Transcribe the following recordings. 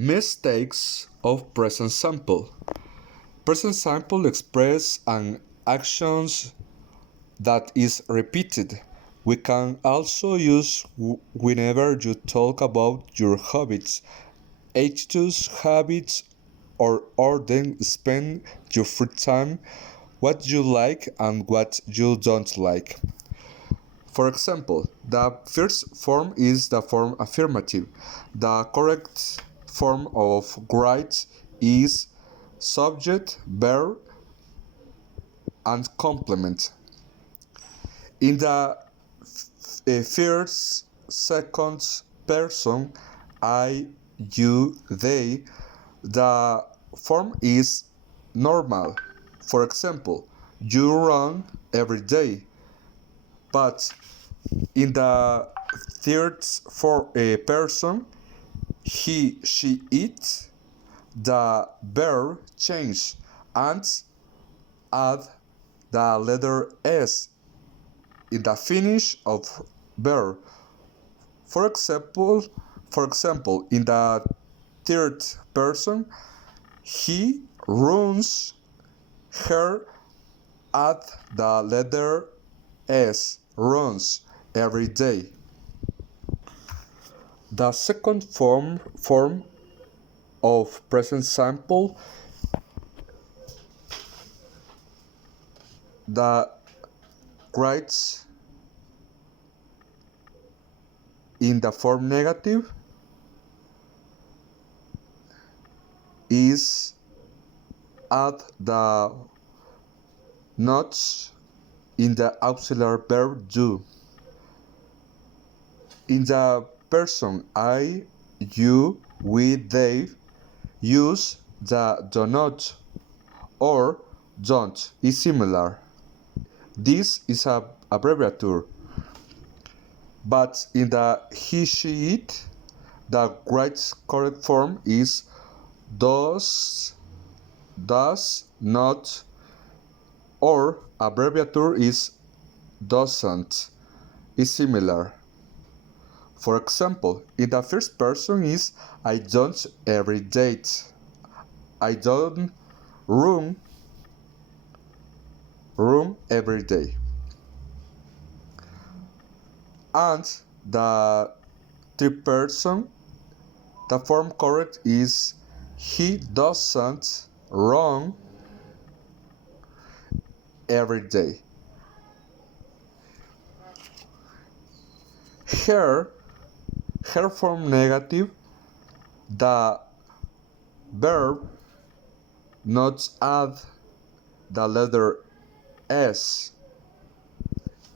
Mistakes of present simple. Present simple express an actions that is repeated. We can also use whenever you talk about your hobbies, attitudes, habits, or then spend your free time, what you like and what you don't like. For example, the first form is the form affirmative. The correct form of write is subject, verb, and complement. In the first, second person, I, you, they, the form is normal. For example, you run every day. But in the third for a person, he, she, it, the verb change and add the letter s in the finish of verb. For example, in the third person, he runs, her add the letter s, runs every day. The second form of present simple, the writes in the form negative, is add the nots in the auxiliary verb do. In the person I, you, we, they, use the do not or don't is similar. This is a abbreviature. But in the he, she, it, the correct form is does, not, or abbreviature is doesn't, is similar. For example, in the first person is I don't every date. I don't room every day. And the third person, the form correct is he doesn't run every day. Her form negative, the verb not add the letter s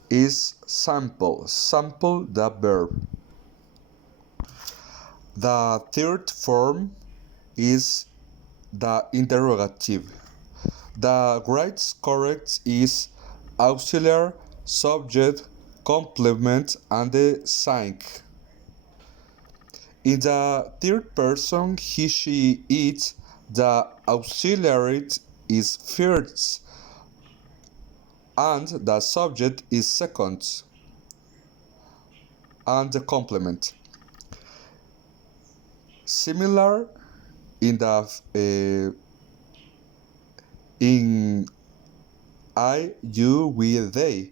is sample the verb. The third form is the interrogative. The correct is auxiliary, subject, complement, and the sign. In the third person, he, she, it, the auxiliary is first and the subject is second, and the complement. Similar in the in I, you, we, they,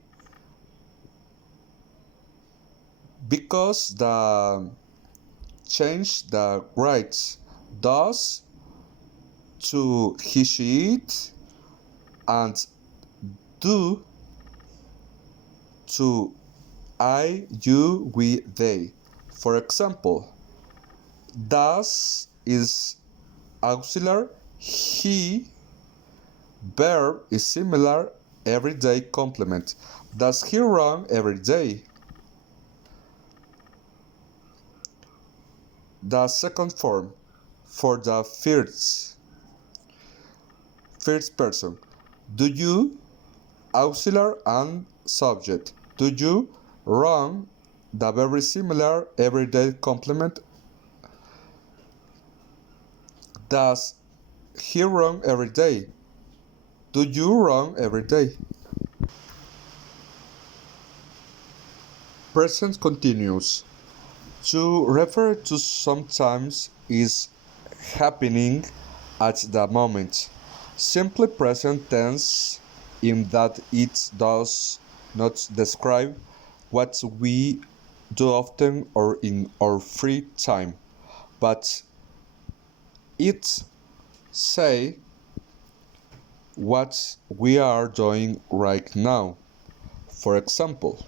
because the change the rights does to he, she, it, and do to I, you, we, they. For example, does is auxiliary, he verb is similar, everyday complement. Does he run every day? The second form for the first person. Do you, auxiliary and subject. Do you run, the very similar everyday complement. Does he run every day? Do you run every day? Present continuous. To refer to sometimes is happening at the moment. Simply present tense in that it does not describe what we do often or in our free time, but it say what we are doing right now. For example,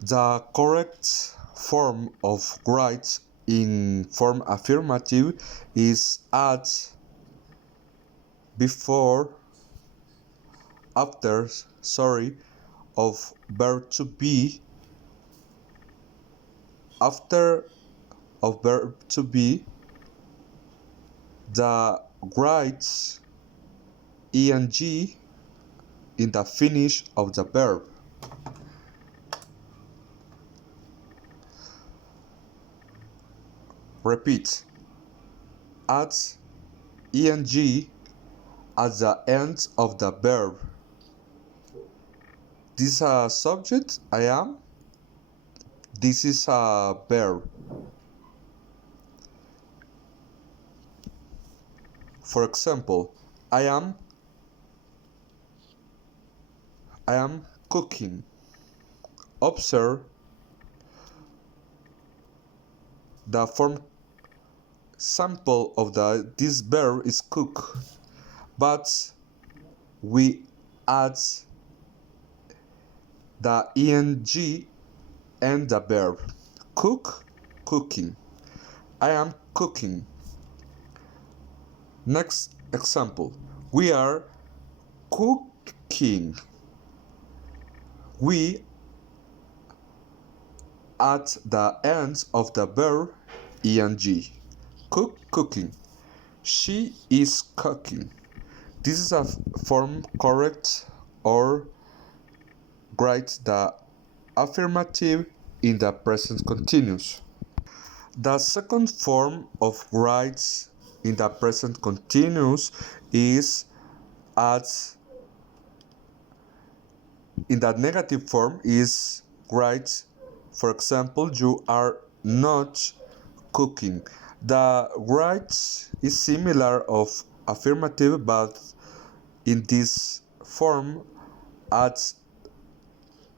the correct form of write in form affirmative is at, before, after, of verb to be, after of verb to be, the writes ing in the finish of the verb. Repeat. Add ing at the end of the verb. This is a subject, I am. This is a verb. For example, I am cooking. Observe the form sample of this verb is cook, but we add the ing and the verb. Cook, cooking. I am cooking. Next example. We are cooking. We at the end of the verb ing. Cook, cooking. She is cooking. This is a form correct or write the affirmative in the present continuous. The second form of writes in the present continuous is at, in the negative form is write, for example, you are not cooking. The write is similar of affirmative, but in this form at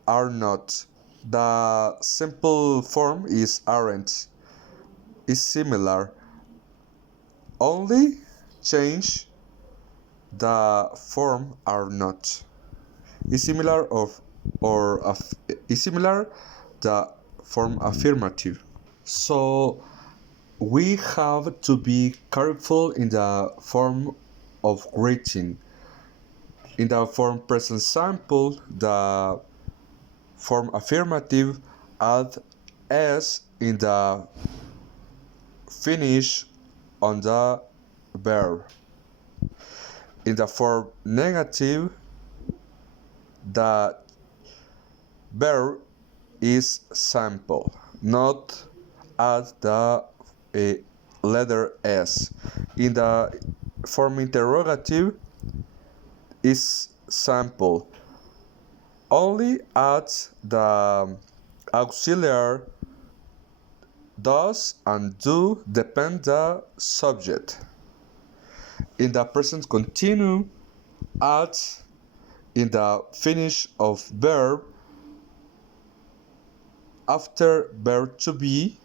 are not. The simple form is aren't. Is similar. Only change the form are not. Is similar of or is similar the form affirmative. So we have to be careful in the form of greeting. In the form present simple, the form affirmative add s in the finish on the verb. In the form negative, the verb is simple, not add the letter s. In the form interrogative is simple. Only add the auxiliary does and do depend the subject. In the present continuous, add in the finish of verb after verb to be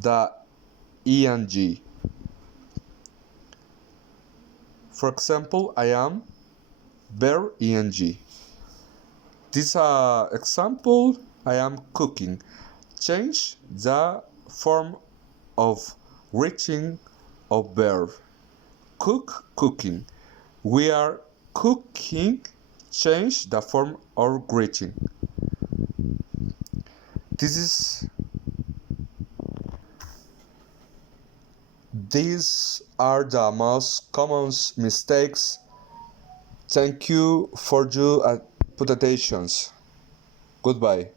the ing. For example, I am verb ing. This example, I am cooking. Change the form of reaching of verb. Cook, cooking. We are cooking. Change the form of greeting. These are the most common mistakes. Thank you for your attention. Goodbye.